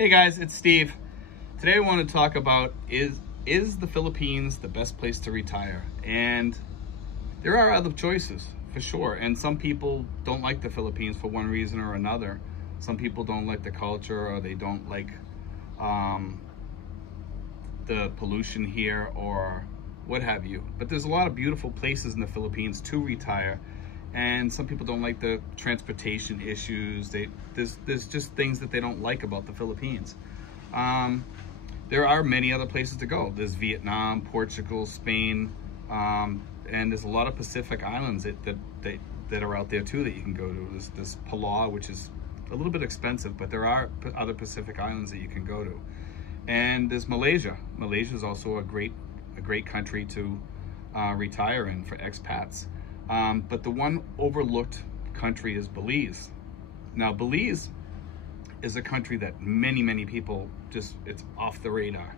Hey guys, it's Steve. Today I want to talk about is the Philippines the best place to retire? And there are other choices for sure. And some people don't like the Philippines for one reason or another. Some people don't like the culture, or they don't like the pollution here, or what have you. But there's a lot of beautiful places in the Philippines to retire. And some people don't like the transportation issues. There's just things that they don't like about the Philippines. There are many other places to go. There's Vietnam, Portugal, Spain, and there's a lot of Pacific islands that are out there too that you can go to. There's Palau, which is a little bit expensive, but there are other Pacific islands that you can go to. And there's Malaysia. Malaysia is also a great country to retire in for expats. But the one overlooked country is Belize. Now, Belize is a country that many people it's off the radar.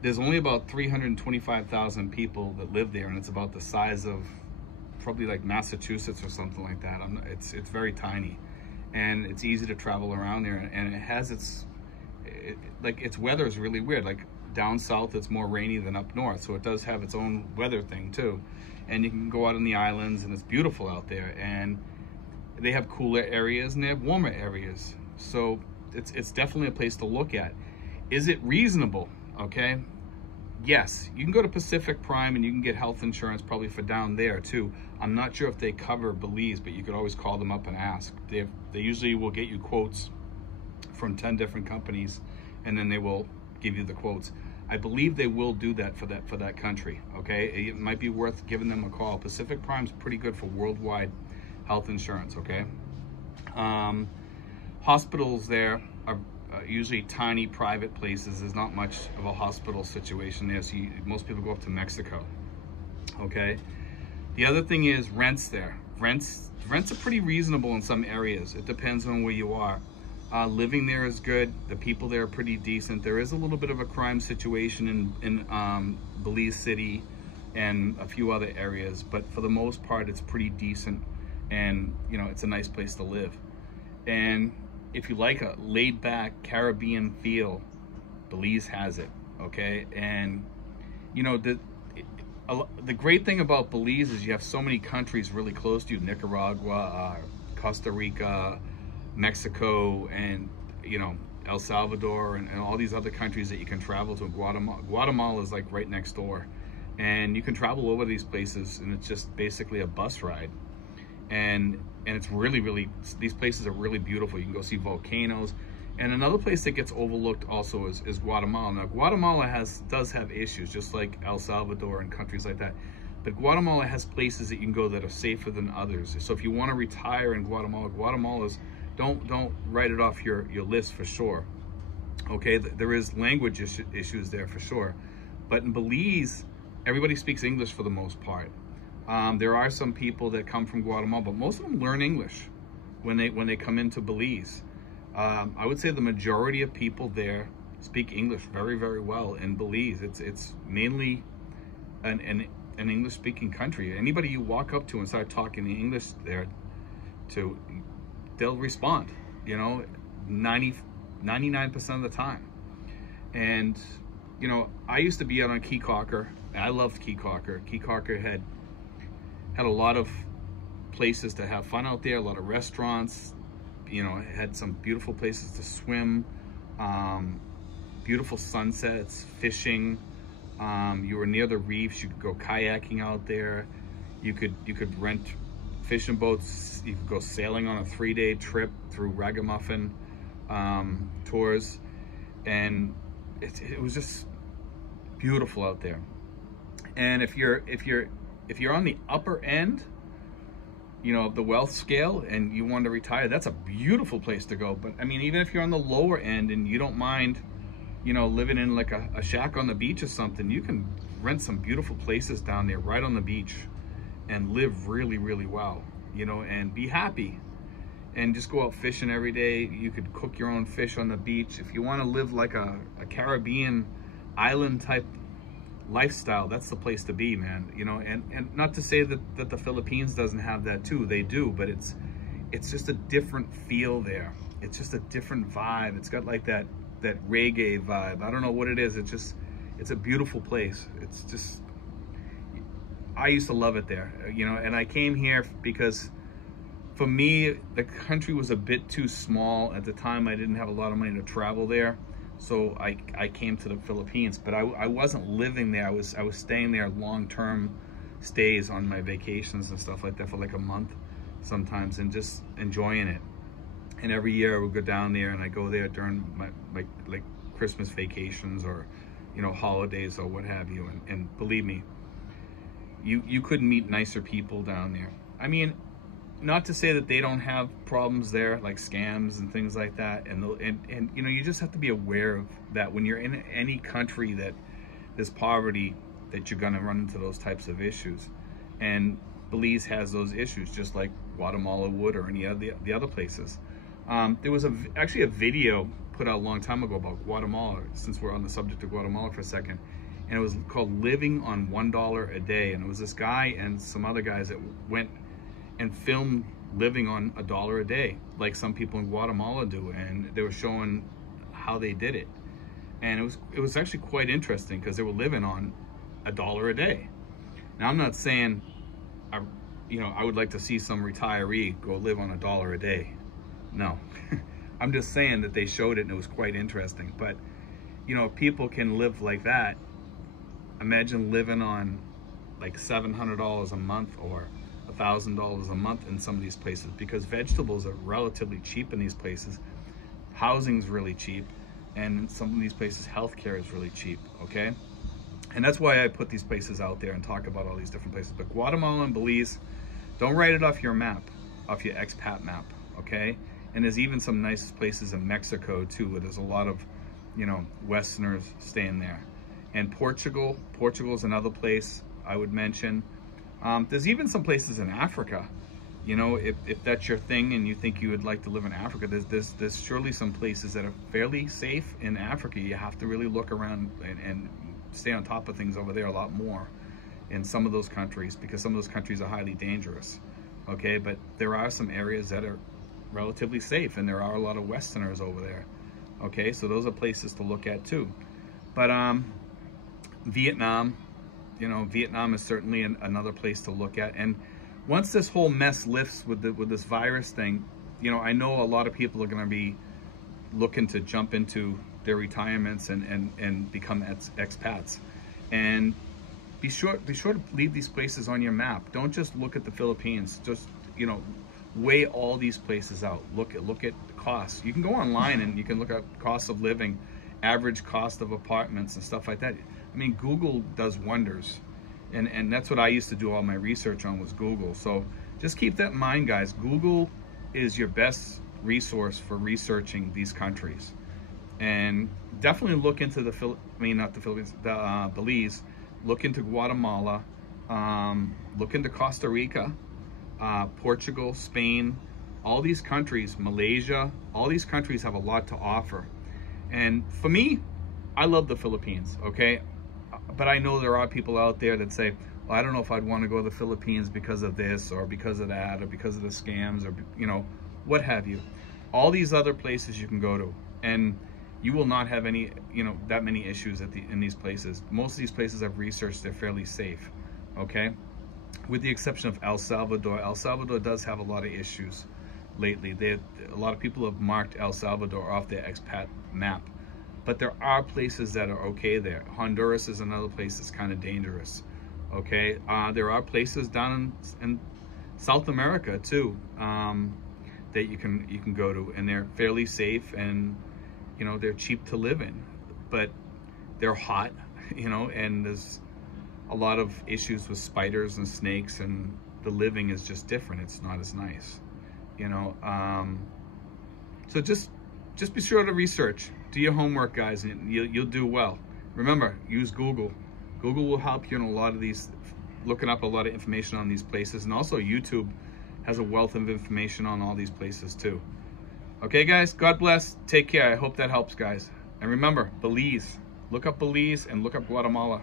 There's only about 325,000 people that live there, and it's about the size of probably like Massachusetts or something like that. It's very tiny, and it's easy to travel around there, and it has its weather is really weird. Like down south, it's more rainy than up north, so it does have its own weather thing too. And you can go out on the islands, and it's beautiful out there, and they have cooler areas and they have warmer areas. So it's definitely a place to look at. Is it reasonable? Okay, yes, you can go to Pacific Prime and you can get health insurance probably for down there too. I'm not sure if they cover Belize, but you could always call them up and ask. They usually will get you quotes from 10 different companies, and then they will give you the quotes. I believe they will do that for that country. Okay, it might be worth giving them a call. Pacific Prime's pretty good for worldwide health insurance. Okay, hospitals there are usually tiny private places. There's not much of a hospital situation there, so most people go up to Mexico. Okay, the other thing is rents there. Rents are pretty reasonable in some areas. It depends on where you are. Living there is good. The people there are pretty decent. There is a little bit of a crime situation in Belize City and a few other areas, but for the most part, it's pretty decent, and it's a nice place to live. And if you like a laid-back Caribbean feel, Belize has it. Okay, and the great thing about Belize is you have so many countries really close to you: Nicaragua, Costa Rica, Mexico, and El Salvador, and all these other countries that you can travel to. Guatemala is like right next door, and you can travel over these places, and it's just basically a bus ride. And it's really, these places are really beautiful. You can go see volcanoes. And another place that gets overlooked also is Guatemala. Now, Guatemala does have issues, just like El Salvador and countries like that. But Guatemala has places that you can go that are safer than others. So if you want to retire in Guatemala's don't write it off your list for sure. Okay, there is language issues there for sure. But in Belize, everybody speaks English for the most part. There are some people that come from Guatemala, but most of them learn English when they come into Belize. I would say the majority of people there speak English very well in Belize. It's mainly an English-speaking country. Anybody you walk up to and start talking in English there to, they'll respond, 99% of the time. And, I used to be out on Key Caulker. I loved Key Caulker. Key Caulker had a lot of places to have fun out there, a lot of restaurants, it had some beautiful places to swim, beautiful sunsets, fishing. You were near the reefs. You could go kayaking out there. You could rent fishing boats. You could go sailing on a 3-day trip through ragamuffin tours, and it was just beautiful out there. And if you're on the upper end, of the wealth scale, and you want to retire, that's a beautiful place to go. But I mean, even if you're on the lower end and you don't mind, living in like a shack on the beach or something, you can rent some beautiful places down there right on the beach and live really well, and be happy, and just go out fishing every day. You could cook your own fish on the beach. If you want to live like a Caribbean island type lifestyle, that's the place to be, man. And not to say that the Philippines doesn't have that too. They do, but it's just a different feel there. It's just a different vibe. It's got like that that reggae vibe. I don't know what it is. It's a beautiful place. It's just, I used to love it there, you know, and I came here because for me, the country was a bit too small. At the time, I didn't have a lot of money to travel there. So I came to the Philippines, but I wasn't living there. I was staying there long-term stays on my vacations and stuff like that for like a month sometimes, and just enjoying it. And every year I would go down there, and I go there during my like Christmas vacations or, you know, holidays or what have you. And believe me, you couldn't meet nicer people down there. I mean, not to say that they don't have problems there, like scams and things like that. And you know, you just have to be aware of that when you're in any country that there's poverty, that you're gonna run into those types of issues. And Belize has those issues, just like Guatemala would, or any of the other places. There was actually a video put out a long time ago about Guatemala, since we're on the subject of Guatemala for a second. And it was called Living on $1 a Day. And it was this guy and some other guys that went and filmed living on $1 a day, like some people in Guatemala do. And they were showing how they did it. And it was actually quite interesting, because they were living on $1 a day. Now, I'm not saying, you know, I would like to see some retiree go live on $1 a day. No, I'm just saying that they showed it and it was quite interesting. But, you know, if people can live like that, imagine living on like $700 a month or $1,000 a month in some of these places, because vegetables are relatively cheap in these places. Housing's really cheap. And in some of these places, healthcare is really cheap, okay? And that's why I put these places out there and talk about all these different places. But Guatemala and Belize, don't write it off your map, off your expat map, okay? And there's even some nice places in Mexico too, where there's a lot of, you know, Westerners staying there. And Portugal's another place I would mention. There's even some places in Africa, you know, if that's your thing and you think you would like to live in Africa, there's surely some places that are fairly safe in Africa. You have to really look around and stay on top of things over there a lot more in some of those countries, because some of those countries are highly dangerous, okay? But there are some areas that are relatively safe, and there are a lot of Westerners over there, okay? So those are places to look at too. But Vietnam, you know, Vietnam is certainly another place to look at. And once this whole mess lifts with this virus thing, you know, I know a lot of people are going to be looking to jump into their retirements and become expats. And be sure to leave these places on your map. Don't just look at the Philippines. Just, you know, weigh all these places out. Look at costs. You can go online and you can look at cost of living, average cost of apartments and stuff like that. I mean, Google does wonders. And that's what I used to do all my research on, was Google. So just keep that in mind, guys. Google is your best resource for researching these countries. And definitely look into Belize. Look into Guatemala. Look into Costa Rica, Portugal, Spain, all these countries, Malaysia, all these countries have a lot to offer. And for me, I love the Philippines, okay? But I know there are people out there that say, well, I don't know if I'd want to go to the Philippines because of this or because of that or because of the scams or, you know, what have you. All these other places you can go to, and you will not have any, you know, that many issues in these places. Most of these places I've researched, they're fairly safe, okay? With the exception of El Salvador. El Salvador does have a lot of issues lately. A lot of people have marked El Salvador off their expat map. But there are places that are okay there. Honduras is another place that's kind of dangerous, okay? There are places down in South America too, that you can go to, and they're fairly safe, and, you know, they're cheap to live in, but they're hot, you know, and there's a lot of issues with spiders and snakes, and the living is just different. It's not as nice, you know? So just be sure to research. Do your homework, guys, and you'll do well. Remember, use Google. Google will help you in a lot of these, looking up a lot of information on these places. And also YouTube has a wealth of information on all these places too. Okay, guys, God bless. Take care. I hope that helps, guys. And remember, Belize. Look up Belize and look up Guatemala.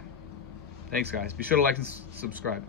Thanks, guys. Be sure to like and subscribe.